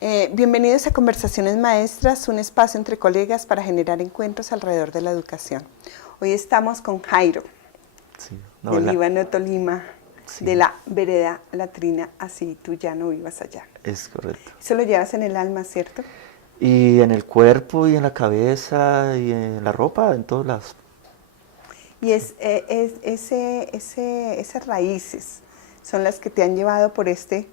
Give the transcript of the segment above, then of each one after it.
Bienvenidos a Conversaciones Maestras, un espacio entre colegas para generar encuentros alrededor de la educación. Hoy estamos con Jairo, Sí, del Líbano, Tolima, sí, de la vereda Latrina, así tú ya no vivas allá. es correcto. Eso lo llevas en el alma, ¿cierto? Y en el cuerpo, y en la cabeza, y en la ropa, en todos lados. Y esas raíces son las que te han llevado por este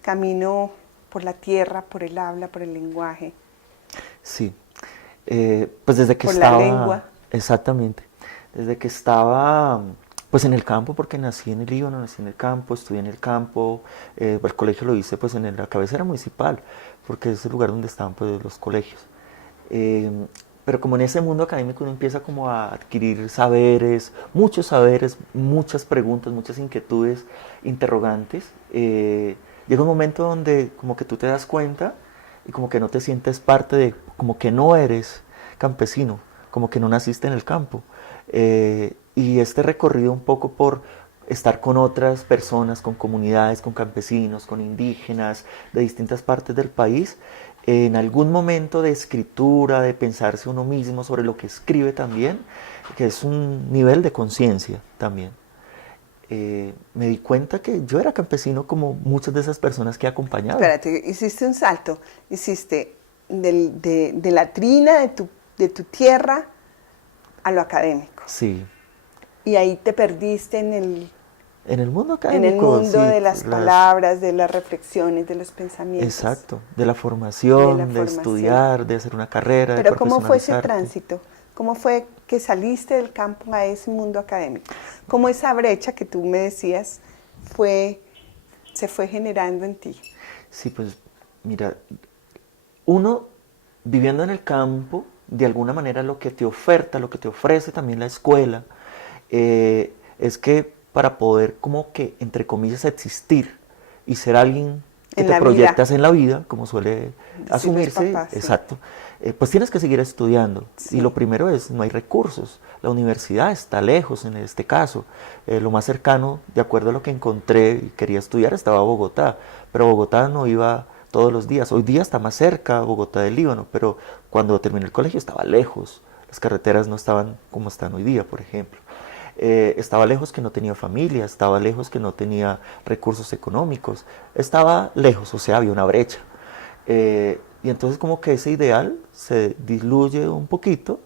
camino, por la tierra, por el habla, por el lenguaje. Sí, pues desde que Por la estaba, lengua. exactamente, desde que estaba pues en el campo, porque nací en el Líbano, nací en el campo, estudié en el campo, el colegio lo hice pues en la cabecera municipal, porque es el lugar donde estaban pues los colegios. Eh, pero como en ese mundo académico uno empieza como a adquirir saberes, muchas preguntas, muchas inquietudes, interrogantes, llega un momento donde como que tú te das cuenta y como que no te sientes parte de, como que no eres campesino, como que no naciste en el campo. Y este recorrido un poco por estar con otras personas, con comunidades, con campesinos, con indígenas de distintas partes del país, en algún momento de escritura, de pensarse uno mismo sobre lo que escribe también, que es un nivel de conciencia también. Me di cuenta que yo era campesino como muchas de esas personas que he acompañado. Espérate, hiciste un salto, hiciste de la trina de tu tierra a lo académico. Sí. Y ahí te perdiste En el mundo en el académico, mundo sí, de las palabras, de las reflexiones, de los pensamientos, exacto, de la de la formación, de formación. estudiar, de hacer una carrera, de Pero ¿cómo fue ese profesionalizarte. tránsito? ¿Cómo fue que saliste del campo a ese mundo académico? ¿Cómo esa brecha que tú me decías se fue generando en ti? Sí, pues mira, uno viviendo en el campo, de alguna manera lo que te oferta, lo que te ofrece también la escuela, es que para poder como que, entre comillas, existir y ser alguien que En te la vida, proyectas en la vida, como suele decir los asumirse, papás, sí. exacto, pues tienes que seguir estudiando. Y lo Sí. primero es, no hay recursos. La universidad está lejos en este caso. Lo más cercano, de acuerdo a lo que encontré y quería estudiar, estaba Bogotá. Pero Bogotá no iba todos los días. Hoy día está más cerca Bogotá del Líbano, pero cuando terminé el colegio estaba lejos. Las carreteras no estaban como están hoy día, por ejemplo. Estaba lejos que no tenía familia, estaba lejos que no tenía recursos económicos, estaba lejos, o sea, había una brecha. Y entonces como que ese ideal se diluye un poquito,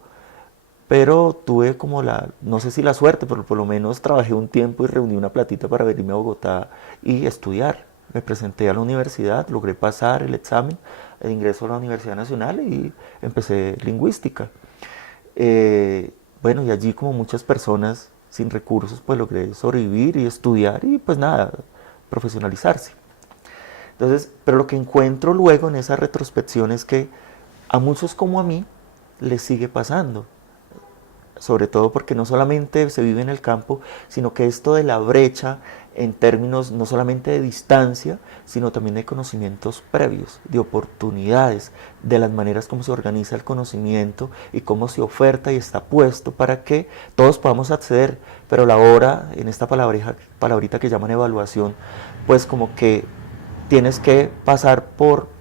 pero tuve como no sé si la suerte, pero por lo menos trabajé un tiempo y reuní una platita para venirme a Bogotá y estudiar. Me presenté a la universidad, logré pasar el examen de ingreso a la Universidad Nacional y empecé lingüística. Eh, bueno, y allí como muchas personas sin recursos, pues logré sobrevivir y estudiar y pues nada, profesionalizarse. Entonces, pero lo que encuentro luego en esa retrospección es que a muchos como a mí les sigue pasando, sobre todo porque no solamente se vive en el campo, sino que esto de la brecha en términos no solamente de distancia, sino también de conocimientos previos, de oportunidades, de las maneras como se organiza el conocimiento y cómo se oferta y está puesto para que todos podamos acceder, pero la hora, en esta palabrita que llaman evaluación, pues como que tienes que pasar por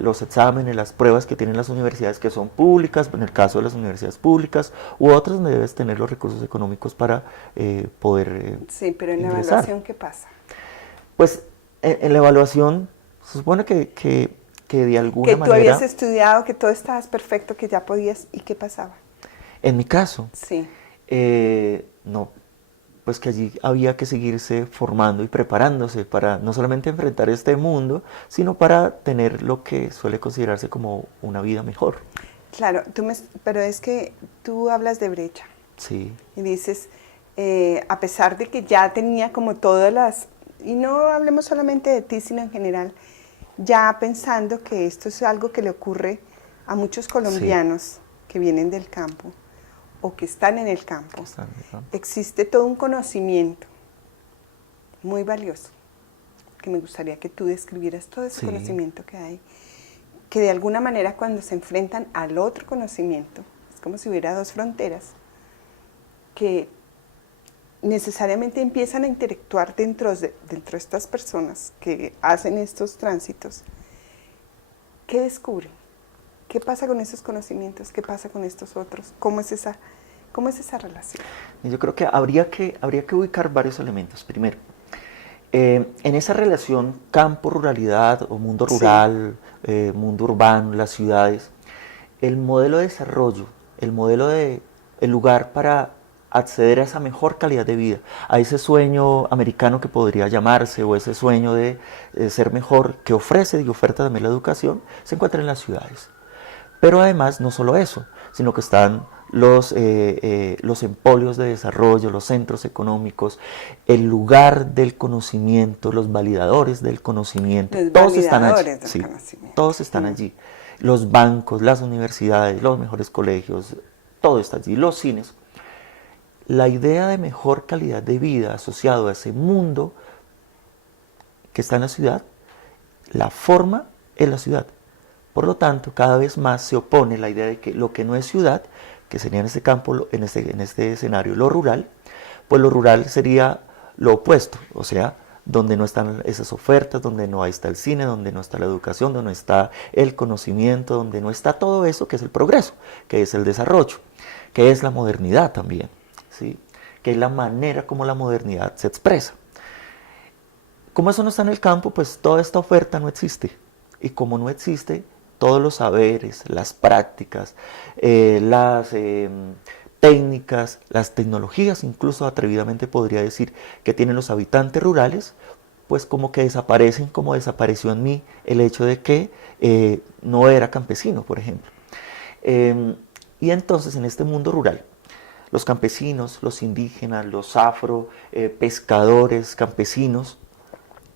los exámenes, las pruebas que tienen las universidades que son públicas, en el caso de las universidades públicas, u otras donde debes tener los recursos económicos para poder Sí, pero en la ingresar. evaluación, ¿qué pasa? Pues en la evaluación se supone que de Que alguna tú habías manera, estudiado, que todo estabas perfecto, que ya podías, ¿y qué pasaba? en mi caso, Sí. no, pues que allí había que seguirse formando y preparándose para no solamente enfrentar este mundo, sino para tener lo que suele considerarse como una vida mejor. Claro, pero es que tú hablas de brecha Sí, y dices, a pesar de que ya tenía como todas y no hablemos solamente de ti, sino en general, ya pensando que esto es algo que le ocurre a muchos sí, colombianos que vienen del campo o que están en el que campo, están en el campo. existe todo un conocimiento muy valioso, que me gustaría que tú describieras todo ese Sí, conocimiento que hay, que de alguna manera cuando se enfrentan al otro conocimiento, es como si hubiera dos fronteras, que necesariamente empiezan a interactuar dentro de estas personas que hacen estos tránsitos ¿qué descubren? ¿Qué pasa con esos conocimientos? ¿Qué pasa con estos otros? ¿Cómo es esa relación? Yo creo que habría que ubicar varios elementos. Primero, en esa relación campo-ruralidad o mundo rural, mundo urbano, las ciudades, el modelo de desarrollo, el lugar para acceder a esa mejor calidad de vida, a ese sueño americano que podría llamarse, o ese sueño de ser mejor que ofrece y oferta también la educación, se encuentra en las ciudades. Pero además no solo eso, sino que están los empolios de desarrollo, los centros económicos, el lugar del conocimiento, los validadores del conocimiento, todos están allí. Sí, todos están allí. Los bancos, las universidades, los mejores colegios, todo está allí, los cines. La idea de mejor calidad de vida asociado a ese mundo que está en la ciudad, la forma es la ciudad. Por lo tanto, cada vez más se opone la idea de que lo que no es ciudad, que sería en este campo, en este escenario, lo rural, pues lo rural sería lo opuesto, o sea, donde no están esas ofertas, donde no está el cine, donde no está la educación, donde no está el conocimiento, donde no está todo eso que es el progreso, que es el desarrollo, que es la modernidad también, ¿sí? Que es la manera como la modernidad se expresa. Como eso no está en el campo, pues toda esta oferta no existe. Y como no existe, todos los saberes, las prácticas, las técnicas, las tecnologías, incluso atrevidamente podría decir, que tienen los habitantes rurales, pues como que desaparecen, como desapareció en mí el hecho de que no era campesino, por ejemplo. Y entonces en este mundo rural, los campesinos, los indígenas, los afro, pescadores, campesinos,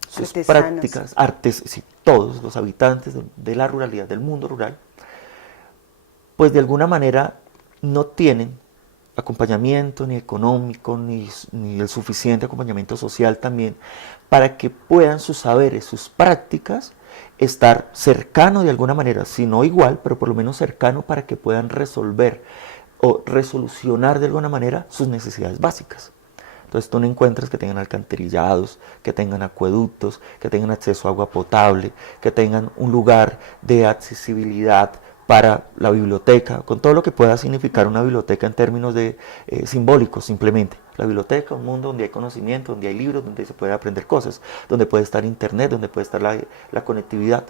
sus prácticas, artes, sí, todos los habitantes de la ruralidad, del mundo rural, pues de alguna manera no tienen acompañamiento ni económico, ni el suficiente acompañamiento social también, para que puedan sus saberes, sus prácticas, estar cercano de alguna manera, si no igual, pero por lo menos cercano, para que puedan resolver o resolucionar de alguna manera sus necesidades básicas. Entonces tú no encuentras que tengan alcantarillados, que tengan acueductos, que tengan acceso a agua potable, que tengan un lugar de accesibilidad para la biblioteca, con todo lo que pueda significar una biblioteca en términos de simbólicos simplemente. La biblioteca, un mundo donde hay conocimiento, donde hay libros, donde se puede aprender cosas, donde puede estar internet, donde puede estar la conectividad.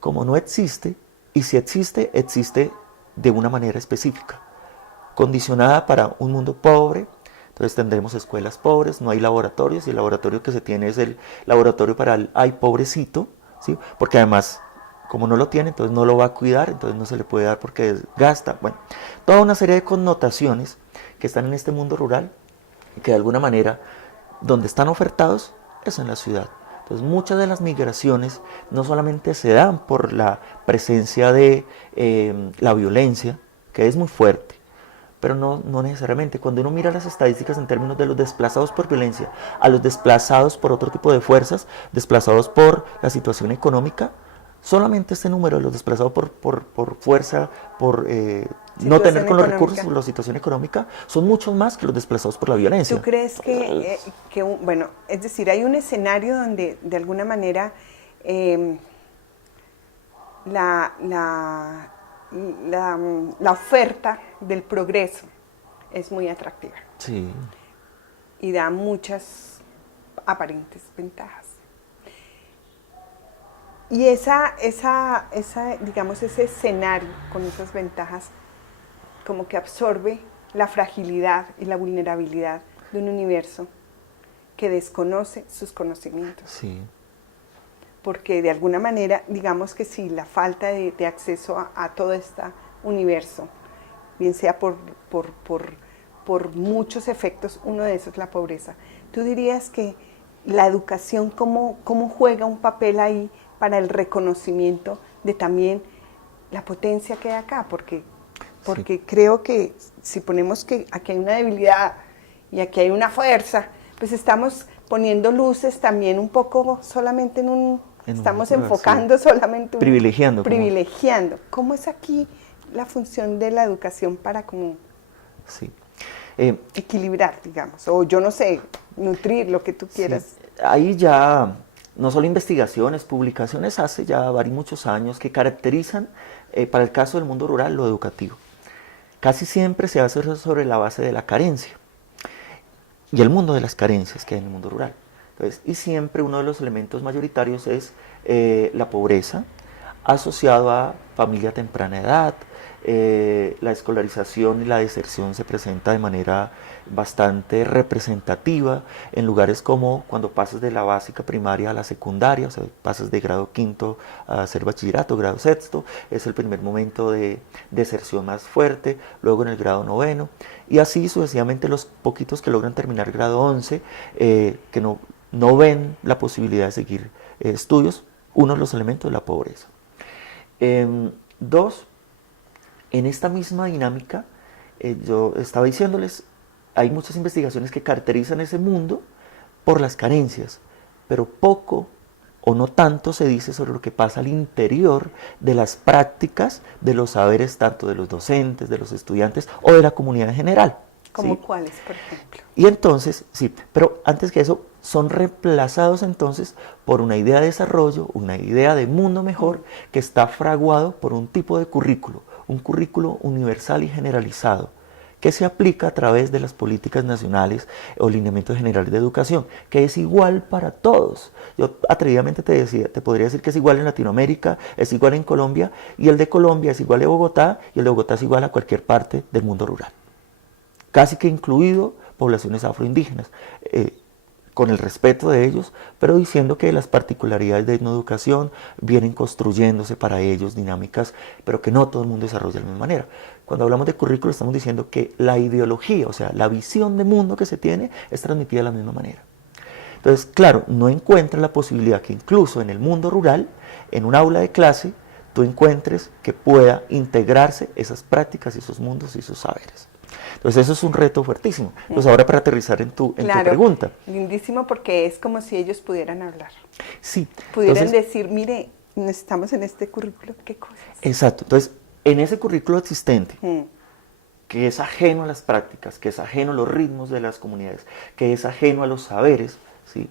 Como no existe, y si existe, existe de una manera específica, condicionada para un mundo pobre. Entonces tendremos escuelas pobres, no hay laboratorios, y el laboratorio que se tiene es el laboratorio para el ay pobrecito, ¿sí? Porque además, como no lo tiene, entonces no lo va a cuidar, entonces no se le puede dar porque desgasta. Bueno, toda una serie de connotaciones que están en este mundo rural y que de alguna manera, donde están ofertados, es en la ciudad. Entonces muchas de las migraciones no solamente se dan por la presencia de la violencia, que es muy fuerte, pero no necesariamente. Cuando uno mira las estadísticas en términos de los desplazados por violencia, a los desplazados por otro tipo de fuerzas, desplazados por la situación económica, solamente este número de los desplazados por fuerza, por no tener con los recursos, por la situación económica, son muchos más que los desplazados por la violencia. ¿Tú crees bueno, es decir, hay un escenario donde de alguna manera la oferta del progreso es muy atractiva? Sí. Y da muchas aparentes ventajas. Y digamos, ese escenario con esas ventajas como que absorbe la fragilidad y la vulnerabilidad de un universo que desconoce sus conocimientos. Sí. Porque de alguna manera, digamos que sí, la falta de acceso a todo este universo, bien sea por muchos efectos, uno de esos es la pobreza. ¿Tú dirías que la educación cómo juega un papel ahí para el reconocimiento de también la potencia que hay acá? Porque sí, creo que si ponemos que aquí hay una debilidad y aquí hay una fuerza, pues estamos poniendo luces también un poco solamente estamos enfocando, sí, solamente privilegiando. ¿Cómo es aquí la función de la educación para como sí, equilibrar, digamos, o yo no sé, nutrir lo que tú quieras? Sí. Ahí ya no solo investigaciones, publicaciones hace ya muchos años que caracterizan, para el caso del mundo rural, lo educativo. Casi siempre se hace sobre la base de la carencia y el mundo de las carencias que hay en el mundo rural. Entonces, y siempre uno de los elementos mayoritarios es la pobreza, asociado a familia a temprana edad. La escolarización y la deserción se presenta de manera bastante representativa en lugares como cuando pasas de la básica primaria a la secundaria, o sea, pasas de grado quinto a hacer bachillerato, grado sexto, es el primer momento de deserción más fuerte, luego en el grado noveno, y así sucesivamente los poquitos que logran terminar grado 11, que no ven la posibilidad de seguir estudios, uno de los elementos de la pobreza. Dos, en esta misma dinámica, yo estaba diciéndoles, hay muchas investigaciones que caracterizan ese mundo por las carencias, pero poco o no tanto se dice sobre lo que pasa al interior de las prácticas, de los saberes tanto de los docentes, de los estudiantes o de la comunidad en general. ¿Como ¿sí? cuáles, por ejemplo? Y entonces, sí, pero antes que eso, son reemplazados entonces por una idea de desarrollo, una idea de mundo mejor que está fraguado por un tipo de currículo, un currículo universal y generalizado, que se aplica a través de las políticas nacionales o lineamientos generales de educación, que es igual para todos. Yo atrevidamente te podría decir que es igual en Latinoamérica, es igual en Colombia, y el de Colombia es igual a Bogotá, y el de Bogotá es igual a cualquier parte del mundo rural. Casi que incluido poblaciones afroindígenas, con el respeto de ellos, pero diciendo que las particularidades de etnoeducación vienen construyéndose para ellos dinámicas, pero que no todo el mundo desarrolla de la misma manera. Cuando hablamos de currículo estamos diciendo que la ideología, o sea, la visión de mundo que se tiene es transmitida de la misma manera. Entonces, claro, no encuentras la posibilidad que incluso en el mundo rural, en un aula de clase, tú encuentres que pueda integrarse esas prácticas y esos mundos y esos saberes. Entonces eso es un reto fuertísimo. Entonces ahora para aterrizar en tu pregunta. Lindísimo, porque es como si ellos pudieran hablar. Sí. Pudieran decir, mire, estamos en este currículo, ¿qué cosas? Exacto. Entonces, en ese currículo existente, que es ajeno a las prácticas, que es ajeno a los ritmos de las comunidades, que es ajeno a los saberes, ¿sí?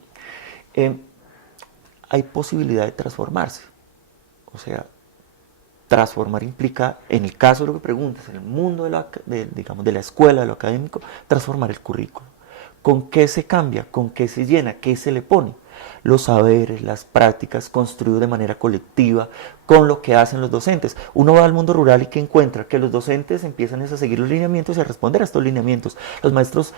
Hay posibilidad de transformarse. O sea, transformar implica, en el caso de lo que preguntas, en el mundo de la escuela, de lo académico, transformar el currículo. ¿Con qué se cambia? ¿Con qué se llena? ¿Qué se le pone? Los saberes, las prácticas, construidos de manera colectiva, con lo que hacen los docentes. Uno va al mundo rural y que encuentra que los docentes empiezan a seguir los lineamientos y a responder a estos lineamientos. Los maestros,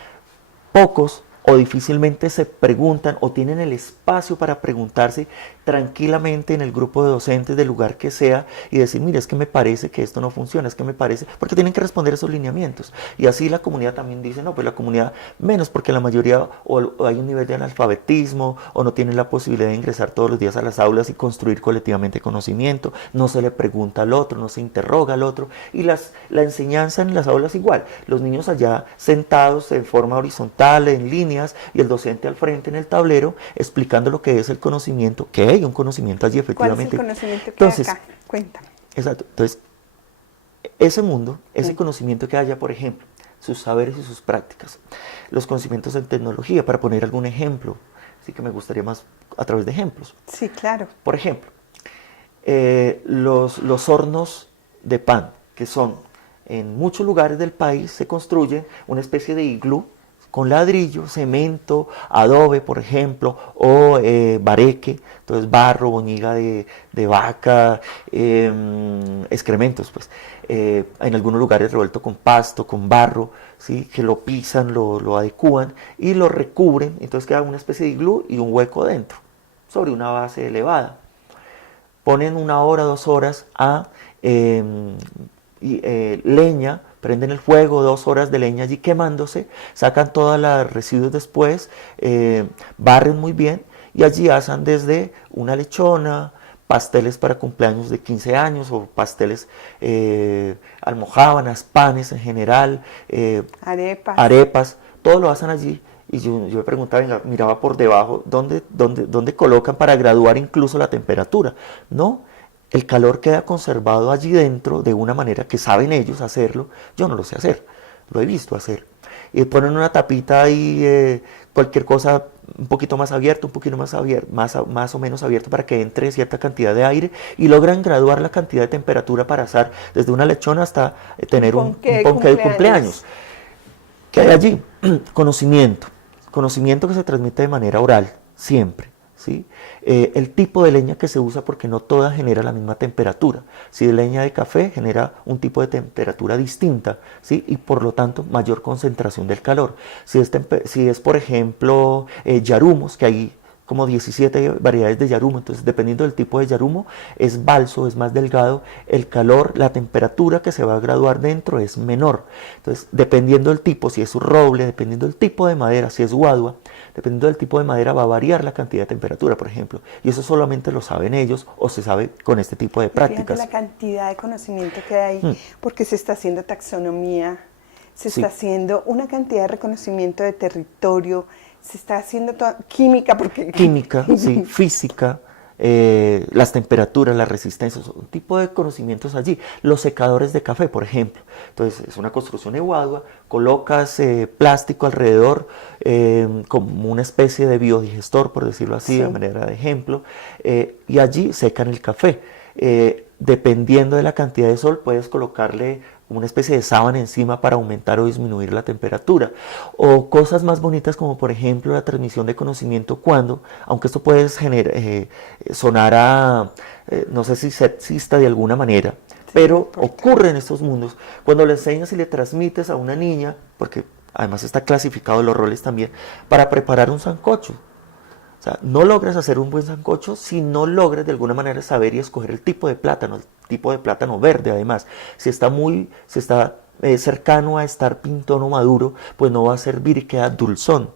pocos o difícilmente se preguntan o tienen el espacio para preguntarse tranquilamente en el grupo de docentes del lugar que sea y decir, mira, es que me parece que esto no funciona, es que me parece, porque tienen que responder esos lineamientos. Y así la comunidad también dice, no, pues la comunidad menos, porque la mayoría o hay un nivel de analfabetismo o no tienen la posibilidad de ingresar todos los días a las aulas y construir colectivamente conocimiento, no se le pregunta al otro, no se interroga al otro, y la enseñanza en las aulas igual, los niños allá sentados en forma horizontal, en línea, y el docente al frente en el tablero explicando lo que es el conocimiento, que hay un conocimiento allí efectivamente. ¿Cuál es el conocimiento que hay acá? Cuéntame. Exacto. Entonces, ese mundo, ese conocimiento que haya, por ejemplo, sus saberes y sus prácticas, los conocimientos en tecnología, para poner algún ejemplo, así que me gustaría más a través de ejemplos. Sí, claro. Por ejemplo, los hornos de pan, que son, en muchos lugares del país se construyen una especie de iglú, con ladrillo, cemento, adobe, por ejemplo, o bareque, entonces barro, boñiga de vaca, excrementos, pues, en algunos lugares revuelto con pasto, con barro, ¿sí? Que lo pisan, lo adecúan y lo recubren, entonces queda una especie de iglú y un hueco dentro, sobre una base elevada. Ponen 1 hora, 2 horas a leña, prenden el fuego, 2 horas de leña allí quemándose, sacan todos los residuos después, barren muy bien y allí asan desde una lechona, pasteles para cumpleaños de 15 años o pasteles, almojábanas, panes en general, arepas, todo lo asan allí. Y yo me preguntaba, miraba por debajo, ¿dónde colocan para graduar incluso la temperatura? No. El calor queda conservado allí dentro de una manera que saben ellos hacerlo. Yo no lo sé hacer, lo he visto hacer. Y ponen una tapita ahí, cualquier cosa un poquito más abierto, un poquito más abierto, más o menos abierto para que entre cierta cantidad de aire y logran graduar la cantidad de temperatura para asar desde una lechona hasta tener un ponqué de cumpleaños. ¿Qué hay allí? Conocimiento que se transmite de manera oral, siempre. ¿Sí? El tipo de leña que se usa, porque no toda genera la misma temperatura. Si es leña de café, genera un tipo de temperatura distinta, ¿sí? Y por lo tanto mayor concentración del calor. Si es por ejemplo, yarumos, que hay como 17 variedades de yarumo, entonces dependiendo del tipo de yarumo, es balso, es más delgado, el calor, la temperatura que se va a graduar dentro es menor. Entonces, dependiendo del tipo, si es un roble, dependiendo del tipo de madera, si es guadua, dependiendo del tipo de madera va a variar la cantidad de temperatura, por ejemplo. Y eso solamente lo saben ellos o se sabe con este tipo de prácticas. Fíjate la cantidad de conocimiento que hay, porque se está haciendo taxonomía, se está haciendo una cantidad de reconocimiento de territorio, se está haciendo química, porque... Química, sí, física, las temperaturas, las resistencias, un tipo de conocimientos allí. Los secadores de café, por ejemplo. Entonces, es una construcción eguadua, colocas plástico alrededor como una especie de biodigestor, por decirlo así, de manera de ejemplo, y allí secan el café. Dependiendo de la cantidad de sol, puedes colocarle una especie de sábana encima para aumentar o disminuir la temperatura. O cosas más bonitas como por ejemplo la transmisión de conocimiento cuando, aunque esto puede sonar a, no sé si sexista de alguna manera, pero ocurre en estos mundos, cuando le enseñas y le transmites a una niña, porque además está clasificado los roles también, para preparar un sancocho. O sea, no logras hacer un buen sancocho si no logras de alguna manera saber y escoger el tipo de plátano verde además. Si está cercano a estar pintón o maduro, pues no va a servir y queda dulzón.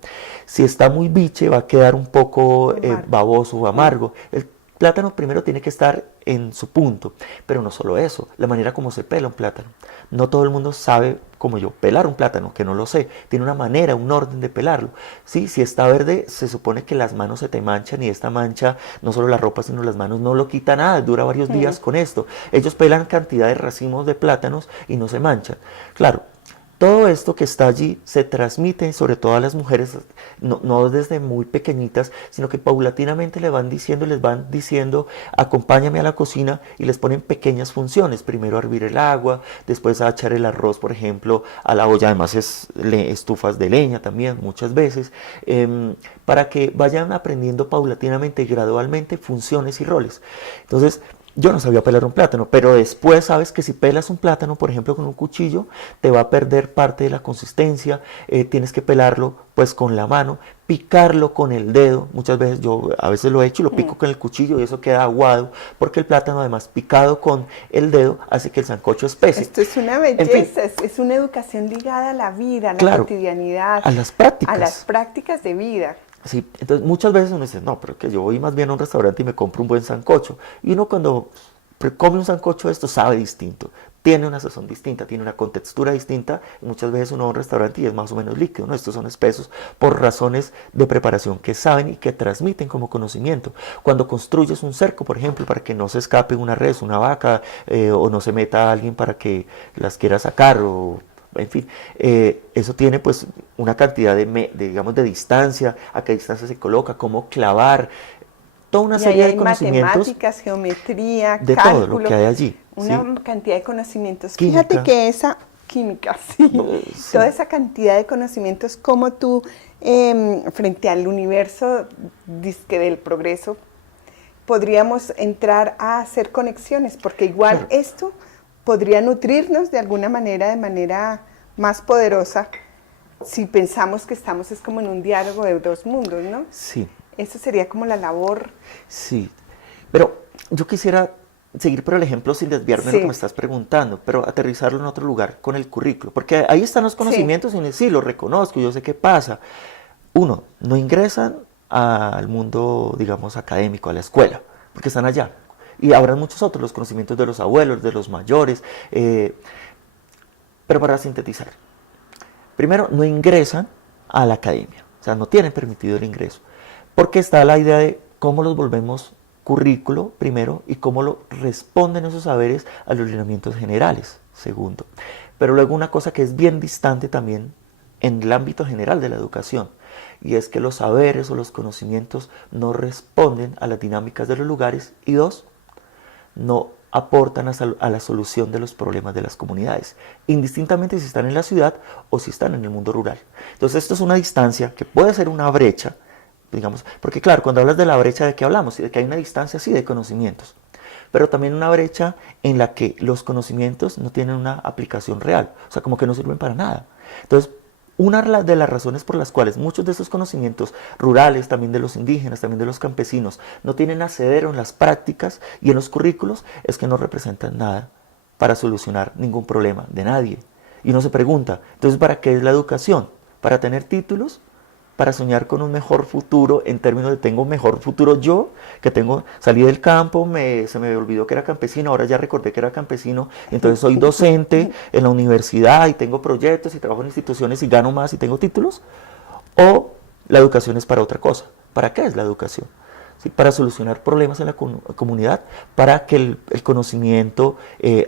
Si está muy biche, va a quedar un poco baboso o amargo. El plátano primero tiene que estar en su punto, pero no solo eso, la manera como se pela un plátano. No todo el mundo sabe, como yo, pelar un plátano, que no lo sé. Tiene una manera, un orden de pelarlo. ¿Sí? Si está verde, se supone que las manos se te manchan y esta mancha, no solo la ropa, sino las manos, no lo quita nada, dura varios días con esto. Ellos pelan cantidad de racimos de plátanos y no se manchan. Claro. Todo esto que está allí se transmite sobre todo a las mujeres, no desde muy pequeñitas, sino que paulatinamente les van diciendo, acompáñame a la cocina y les ponen pequeñas funciones. Primero a hervir el agua, después a echar el arroz, por ejemplo, a la olla, además estufas de leña también muchas veces, para que vayan aprendiendo paulatinamente y gradualmente funciones y roles. Entonces, yo no sabía pelar un plátano, pero después sabes que si pelas un plátano, por ejemplo, con un cuchillo, te va a perder parte de la consistencia, tienes que pelarlo pues con la mano, picarlo con el dedo, muchas veces yo a veces lo he hecho y lo pico con el cuchillo y eso queda aguado, porque el plátano además picado con el dedo hace que el sancocho espese. Esto es una belleza, es una educación ligada a la vida, a la cotidianidad, a las prácticas de vida. Sí, entonces muchas veces uno dice, no, pero que yo voy más bien a un restaurante y me compro un buen sancocho. Y uno cuando come un sancocho de esto sabe distinto, tiene una sazón distinta, tiene una contextura distinta. Y muchas veces uno va a un restaurante y es más o menos líquido, ¿no? Estos son espesos por razones de preparación que saben y que transmiten como conocimiento. Cuando construyes un cerco, por ejemplo, para que no se escape una res, una vaca, o no se meta a alguien para que las quiera sacar, o en fin, eso tiene pues una cantidad digamos, de distancia, a qué distancia se coloca, cómo clavar, toda una serie de conocimientos. Matemáticas, geometría, de cálculo, todo lo que hay allí. Una cantidad de conocimientos. Química. Fíjate que esa química, toda esa cantidad de conocimientos, como tú, frente al universo disque del progreso, podríamos entrar a hacer conexiones, porque igual esto podría nutrirnos de alguna manera, de manera más poderosa, si pensamos que estamos como en un diálogo de dos mundos, ¿no? Sí. Eso sería como la labor. Sí, pero yo quisiera seguir por el ejemplo sin desviarme de lo que me estás preguntando, pero aterrizarlo en otro lugar con el currículo, porque ahí están los conocimientos y uno sí, los reconozco, yo sé qué pasa. Uno, no ingresan al mundo, digamos, académico, a la escuela, porque están allá. Y habrán muchos otros, los conocimientos de los abuelos, de los mayores, pero para sintetizar. Primero, no ingresan a la academia, o sea, no tienen permitido el ingreso, porque está la idea de cómo los volvemos currículo, primero, y cómo lo responden esos saberes a los lineamientos generales, segundo. Pero luego una cosa que es bien distante también en el ámbito general de la educación, y es que los saberes o los conocimientos no responden a las dinámicas de los lugares, y dos, no aportan a la solución de los problemas de las comunidades, indistintamente si están en la ciudad o si están en el mundo rural. Entonces esto es una distancia que puede ser una brecha, digamos, porque claro, cuando hablas de la brecha, ¿de qué hablamos? De que hay una distancia, sí, de conocimientos, pero también una brecha en la que los conocimientos no tienen una aplicación real, o sea, como que no sirven para nada. Entonces, una de las razones por las cuales muchos de esos conocimientos rurales, también de los indígenas, también de los campesinos, no tienen asidero en las prácticas y en los currículos, es que no representan nada para solucionar ningún problema de nadie. Y uno se pregunta, entonces, ¿para qué es la educación? ¿Para tener títulos? ¿Para soñar con un mejor futuro en términos de tengo un mejor futuro yo, que salí del campo, se me olvidó que era campesino, ahora ya recordé que era campesino, entonces soy docente en la universidad y tengo proyectos y trabajo en instituciones y gano más y tengo títulos? ¿O la educación es para otra cosa? ¿Para qué es la educación? ¿Sí? Para solucionar problemas en la comunidad, para que el conocimiento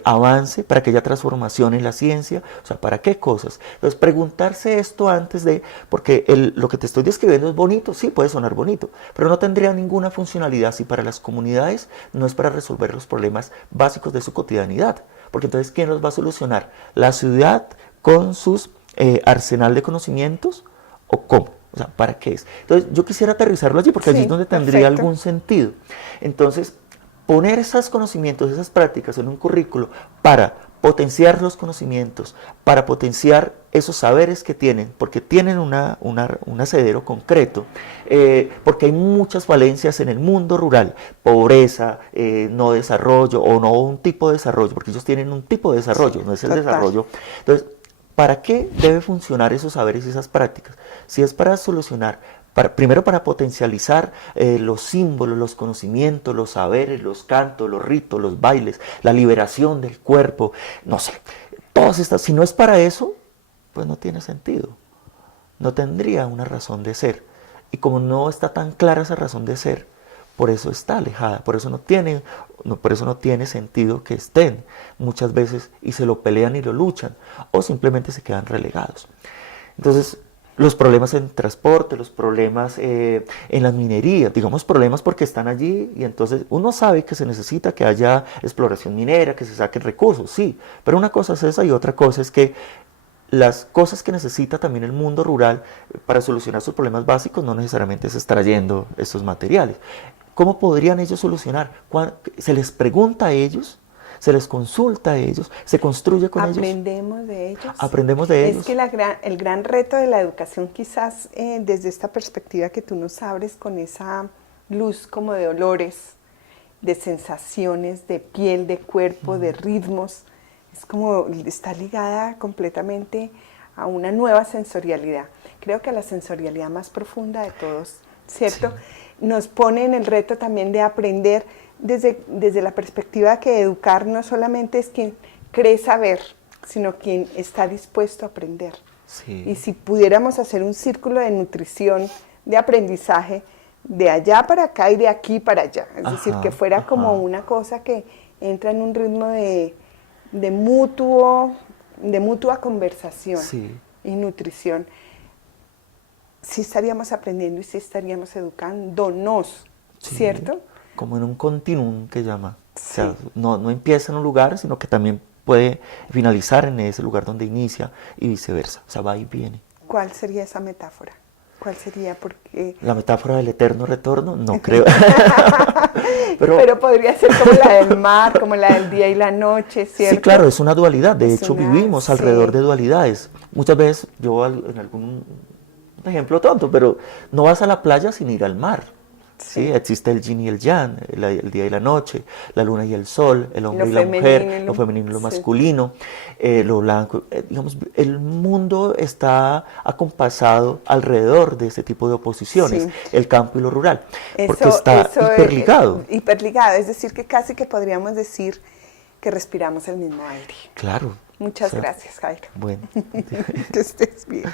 avance, para que haya transformación en la ciencia, o sea, ¿para qué cosas? Entonces, preguntarse esto antes de, porque lo que te estoy describiendo es bonito, sí, puede sonar bonito, pero no tendría ninguna funcionalidad si para las comunidades no es para resolver los problemas básicos de su cotidianidad, porque entonces, ¿quién los va a solucionar? ¿La ciudad con sus arsenal de conocimientos o cómo? O sea, ¿para qué es? Entonces, yo quisiera aterrizarlo allí porque allí es donde tendría algún sentido. Entonces, poner esos conocimientos, esas prácticas en un currículo para potenciar los conocimientos, para potenciar esos saberes que tienen, porque tienen un asidero concreto, porque hay muchas falencias en el mundo rural, pobreza, no desarrollo o no un tipo de desarrollo, porque ellos tienen un tipo de desarrollo, no es el desarrollo. Entonces, ¿para qué debe funcionar esos saberes y esas prácticas? Si es para solucionar, primero para potencializar los símbolos, los conocimientos, los saberes, los cantos, los ritos, los bailes, la liberación del cuerpo, no sé, todas estas, si no es para eso, pues no tiene sentido, no tendría una razón de ser. Y como no está tan clara esa razón de ser, por eso está alejada, por eso no tiene sentido que estén muchas veces y se lo pelean y lo luchan, o simplemente se quedan relegados. Entonces, los problemas en transporte, los problemas en las minerías, digamos problemas porque están allí y entonces uno sabe que se necesita que haya exploración minera, que se saquen recursos, sí, pero una cosa es esa y otra cosa es que las cosas que necesita también el mundo rural para solucionar sus problemas básicos no necesariamente es extrayendo esos materiales. ¿Cómo podrían ellos solucionar? ¿Se les pregunta a ellos? ¿Se les consulta a ellos? ¿Se construye con ellos? ¿Aprendemos de ellos? Aprendemos de ellos. Es que el gran reto de la educación quizás desde esta perspectiva que tú nos abres con esa luz como de olores, de sensaciones, de piel, de cuerpo, de ritmos, es como está ligada completamente a una nueva sensorialidad. Creo que a la sensorialidad más profunda de todos, ¿cierto? Sí. Nos pone en el reto también de aprender desde la perspectiva que educar no solamente es quien cree saber, sino quien está dispuesto a aprender. Sí. Y si pudiéramos hacer un círculo de nutrición, de aprendizaje, de allá para acá y de aquí para allá, es decir, que fuera como una cosa que entra en un ritmo de mutua conversación y nutrición, sí estaríamos aprendiendo y sí estaríamos educándonos, ¿cierto? Como en un continuum que llama. Sí. O sea, no empieza en un lugar, sino que también puede finalizar en ese lugar donde inicia y viceversa. O sea, va y viene. ¿Cuál sería esa metáfora? ¿Cuál sería? Porque ¿La metáfora del eterno retorno? No creo. pero podría ser como la del mar, como la del día y la noche, ¿cierto? Sí, claro, es una dualidad. De hecho, vivimos alrededor de dualidades. Muchas veces, yo en algún ejemplo tonto, pero no vas a la playa sin ir al mar. ¿Sí? Existe el yin y el yang, el día y la noche, la luna y el sol, el hombre y la mujer, lo femenino y lo masculino, lo blanco. Digamos, el mundo está acompasado alrededor de este tipo de oposiciones, el campo y lo rural, porque está hiperligado. Hiperligado, es decir, que casi que podríamos decir que respiramos el mismo aire. Claro. Muchas gracias, Jairo. Bueno. Que estés bien.